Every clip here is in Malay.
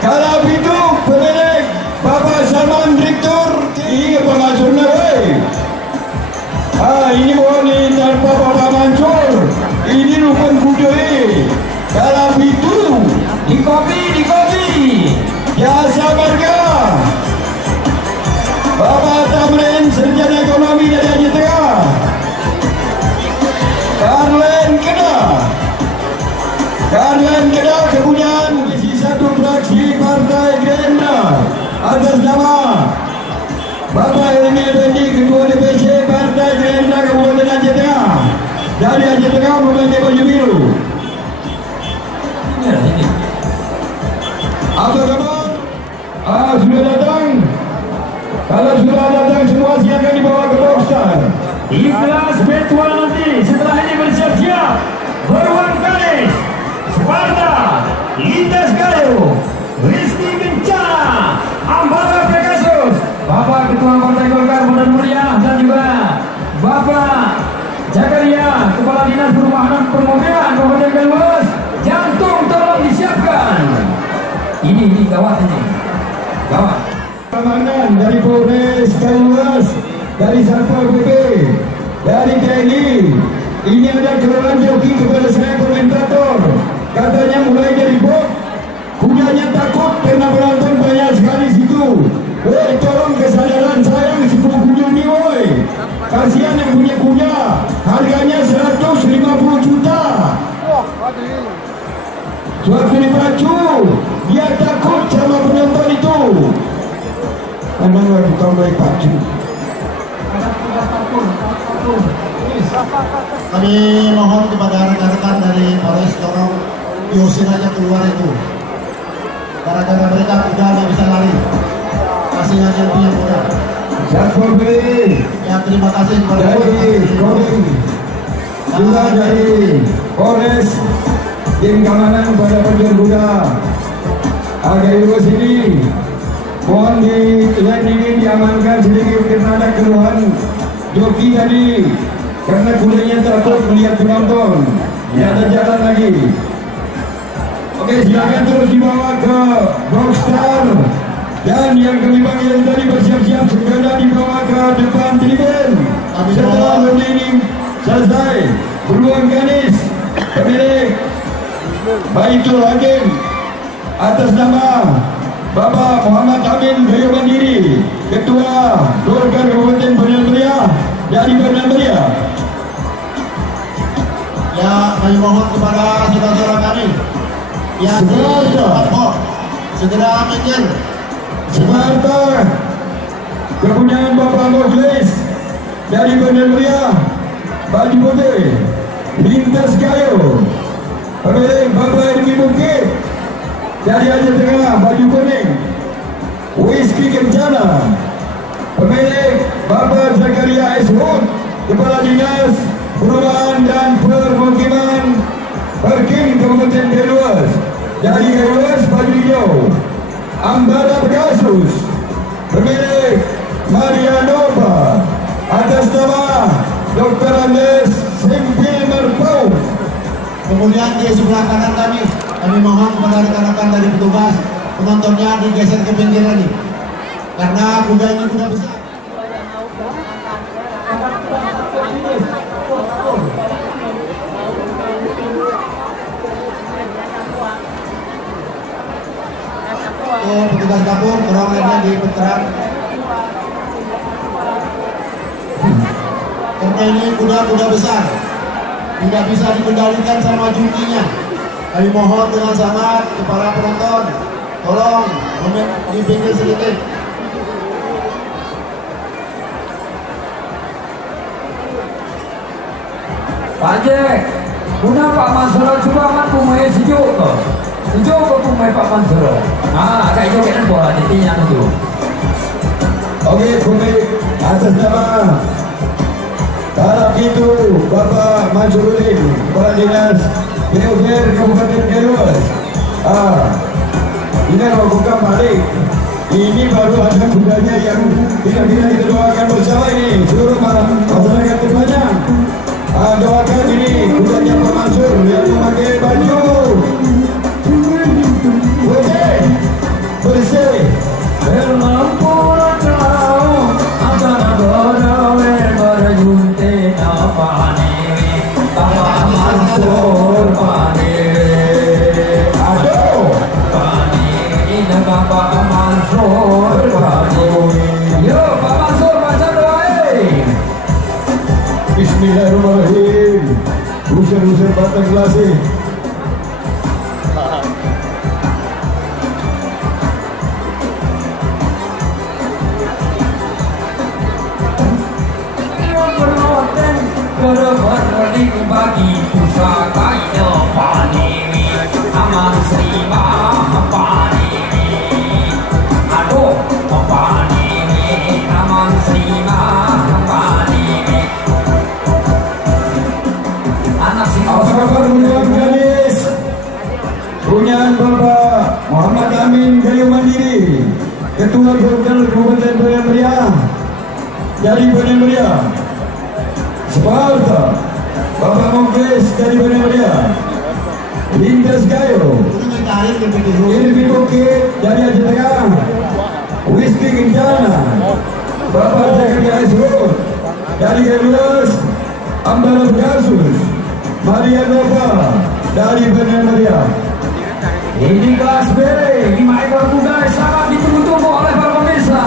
Kalau itu pemilik Bapak Salman Direktur ini pengasurnya ini bukan tanpa Bapak Mansur, ini rukun kudui. Kalau itu Di kopi biasa marga Bapak Tamrin Sarjana Ekonomi dari Aceh Tengah, Karlen Kedah kepunyaan Komisi 1 fraksi Partai Gerindra atas nama Bapak Ernie Effendi, Ketua DPC Partai Gerindra Kabupaten Aceh Tengah dari Aceh Tengah memakai baju biru. Apa kabar? Sudah datang? Kalau sudah datang semua silakan dibawa ke Boxstar. Ikhlas virtual nanti setelah ini bersiap-siap Berwan Kanis, Sparta, Lintas Gayo, Rizky Kencana, Ambara Pegasus, Bapak Ketua Partai Golkar Muda Mulia dan juga Bapak Jagaria, Kepala Dinas Perumahan dan Permobilan Kabupaten Kaluas. Jantung tolong disiapkan. Ini gawat ini. Gawat. Keamanan dari Polres Kaluas, dari Satpol PP, dari TNI. Ini ada keluhan joki kepada saya komentator. Katanya mulai dari bot, kudanya takut karena penonton banyak sekali situ. Woi, tolong kesadaran sayang si kuda ini, woi. Kasihan yang punya kuda, harganya 150 juta. Suatu dipacu, dia takut sama penonton itu. Memang harus tambah pacu. Kami mohon kepada rekan-rekan dari Polres tolong diusir aja keluar itu. Gara-gara mereka kuda nggak bisa lari. Kasih aja punya kuda. Satpol PP. Ya terima kasih kepada Dari Kodim, juga dari Polres, tim keamanan pada penjual kuda. Agar ibu sini, mohon yang ingin diamankan sedikit karena ada keluhan joki tadi. Karena kudanya takut melihat penonton, dia ada jalan lagi. Oke, silakan terus dibawa ke Boxstar. Dan yang kami panggil tadi bersiap-siap segera dibawa ke depan tribun. Setelah ini selesai, Beruang Ganis, pemilik Baitul Hakim atas nama Bapak Muhammad Amin Gayo Mandiri, Ketua Golkar Kabupaten Bandar Mulia dari Bandar Mulia. Ya, kami mohon kepada saudara-saudara kami yang segera ambil Sparta kepunyaan Bapak Mojlis dari Bandar Mulia, baju putih. Lintas Gayo pemilik Bapak Ernie Bukit dari Aceh Tengah, baju kuning. Rizky Kencana pemilik Bapak Zakaria S. Hood, Kepala Dinas Perumahan dan Permukiman Perkim Kabupaten Kaluas dari Kaluas, baju hijau. Ambara Pegasus pemilik Maria Nova atas nama Dr. Andes Simpil Merpau. Kemudian di sebelah kanan kami mohon kepada rekan-rekan dari petugas penontonnya digeser ke pinggir lagi karena kuda ini kuda besar. Petugas dapur tolong lainnya dipeterang karena ini kuda-kuda besar tidak bisa dikendalikan sama jokinya. Kami mohon dengan sangat kepada penonton tolong di pinggir sedikit. Pak Jack, guna Pak Mansur coba amat pemain sejuk kok. Sejuk kok pemain Pak Mansur. Kayak jogetan bola titiknya itu. Oke, pemilik atas nama harap itu Bapak Mansuruddin, Kepala Dinas PUPR Kabupaten Kaluas. Ini mau buka balik. Ini baru ada kudanya yang tidak kita doakan bersama ini. Seluruh masyarakat semuanya doakan ini kudanya Pak Mansur yang memakai baju Aman Sri Mahapanini. Aduh, Mahapanini, Aman Sri Mahapanini. Anak si Asal Bunyaan Gadis, Bunyaan Bapak Muhammad Amin Gayu Mandiri, Ketua Golkar Kabupaten Benar Meriah, dari Benar Meriah. Sparta, Bapak Muklis dari Benar Meriah. Lintas Gayo, Udah ngitarin ke video. Irvi Bukit dari Aceh Tengah. Rizky Kencana, Bapak Jakarta Esrut dari Galuas. Ambara Gasus, Maria Nova dari Benar Meriah. ini kelas B, 5 ekor kuda sangat ditunggu-tunggu oleh para pemirsa.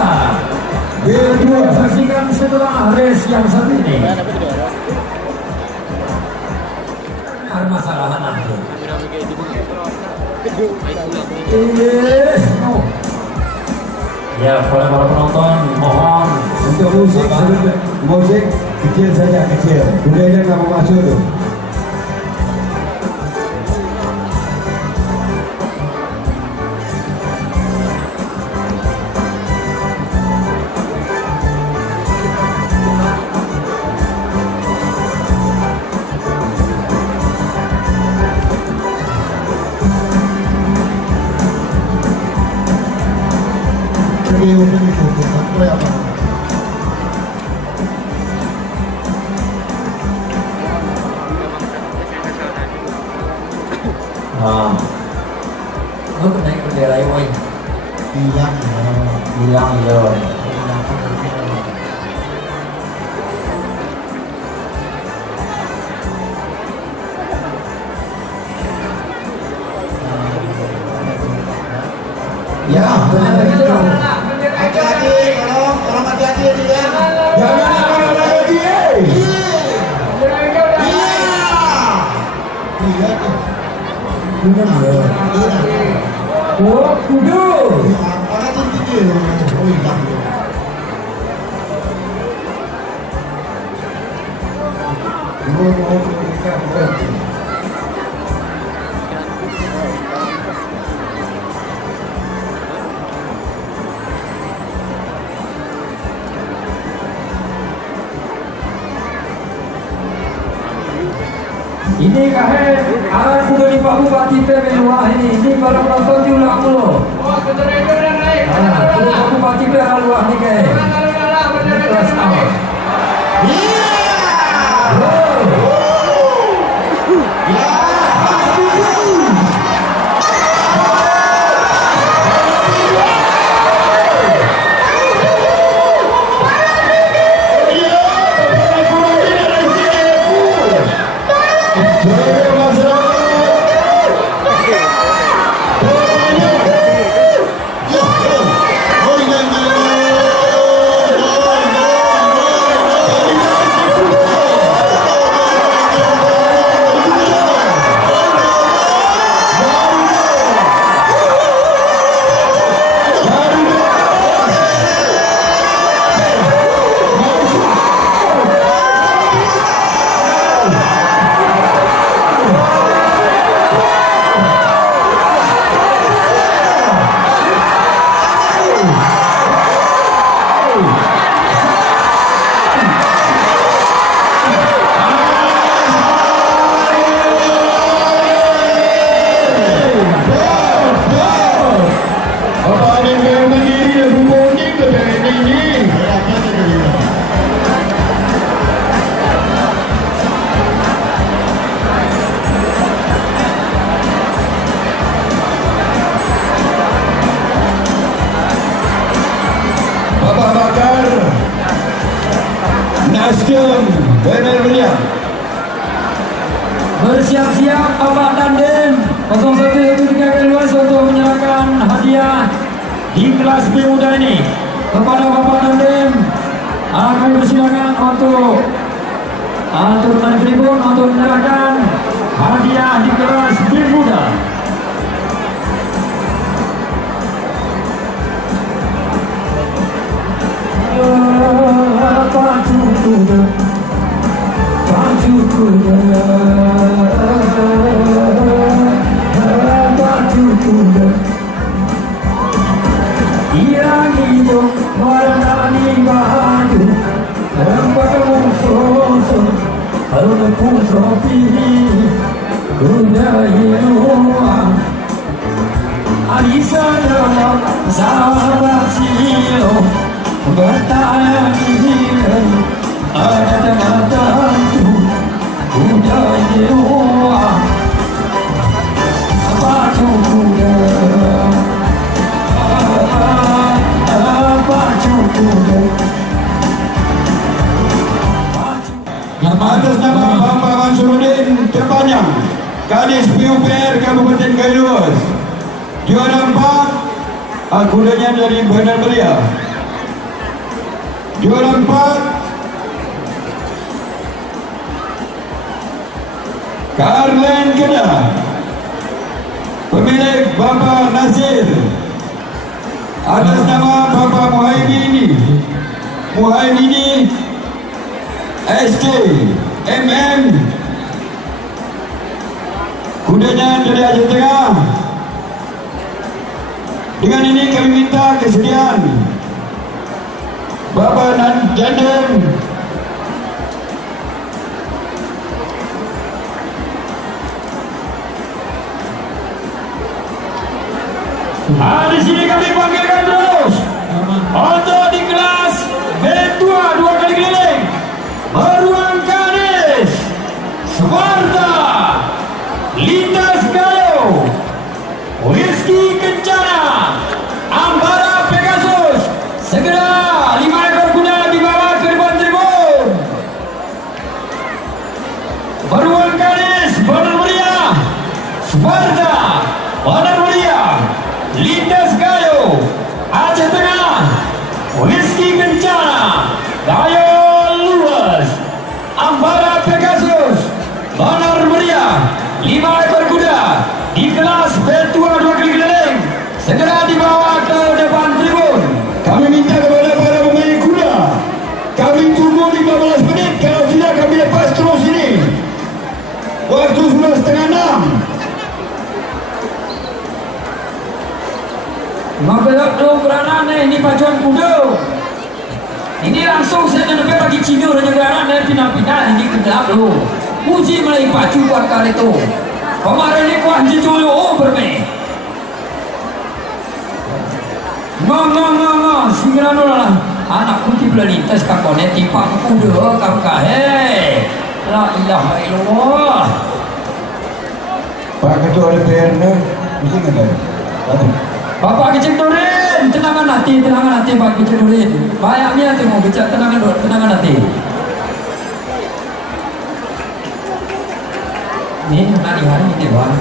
Kedua, Saksikan setelah race yang satu ini. Ada masalah nanti. No. Ya, oleh para penonton mohon untuk musik kecil saja, kecil. Budaya nggak mau masuk tuh. Video itu, apa? Lu naik bendera ini, woy. Bilang Bilang iya. Ya, benar itu. hati-hati, tolong hati-hati ya dia. Jangan ada lagi. Iya tuh. Oh, kudu. Apa tuh tinggi? Oh hilang. Ini kahe arah kuda di Pak Bupati PMN. Wah ini para penonton diulang dulu. Kuda Pak Bupati PMN luah nih kahe. Kelas awal. Nasdem Benar Meriah. Bersiap-siap Bapak Dandim 0113 luas untuk menyerahkan hadiah di kelas B muda ini kepada Bapak Dandim. Kami persilakan untuk turun tribun untuk menyerahkan hadiah di kelas B muda. Baju kuda putropi Kudayiwa Alisana sahabat silo bertanya diri ada mataku Kudayiwa Pacu kuda Pacu kuda Atas nama Bapak Mansuruddin Terpanjang, Kadis PUPR Kabupaten Kaliurus, juara 4 kudanya dari Bandar Belia. Juara 4 Karlen Kedah, pemilik Bapak Nasir. Atas nama Bapak Muhaimini SK MM, kudanya dari Aceh Tengah. Dengan ini kami minta kesediaan Bapak Jandem di sini kami panggilkan terus untuk di kelas B2 dua kali keliling Beruang Kadis Sparta Lintas Gayo Rizky Kencana Ambara Pegasus. Segera 5 ekor kuda dibawa ke depan tribun. Beruang Kadis Bandar Belia Sparta Bandar Belia Lintas Gayo Aceh Tengah Rizky Kencana Gayo Luas Ambara Pegasus Bandar Belia 5 ekor kuda di kelas B2 dua kali keliling segera dibawa ke depan tribun. Kami minta kepada para pemain kuda, kami tunggu 15 menit. Kalau tidak kami lepas terus ini. Waktu sudah 5:30. Mabelok lo kerana ini pacuan kuda. Ini langsung saya lebih bagi Cina dan kerana pindah-pindah ini kegelap lo. Uji mulai pacu buat kali itu. Kemarin ini kuah jujur bermain. No, singgah lah. Anak putih belintas kakone tipak kuda kakak. La ilaha illallah. Pak Ketua DPR mesti nggak? Bapak Kecik Turin, tenangan hati Pak Kecik Turin. Bayangnya tu mau bicara tenangan hati. Ini hari ini bang.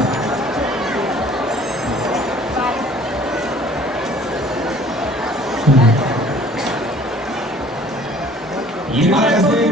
Terima kasih.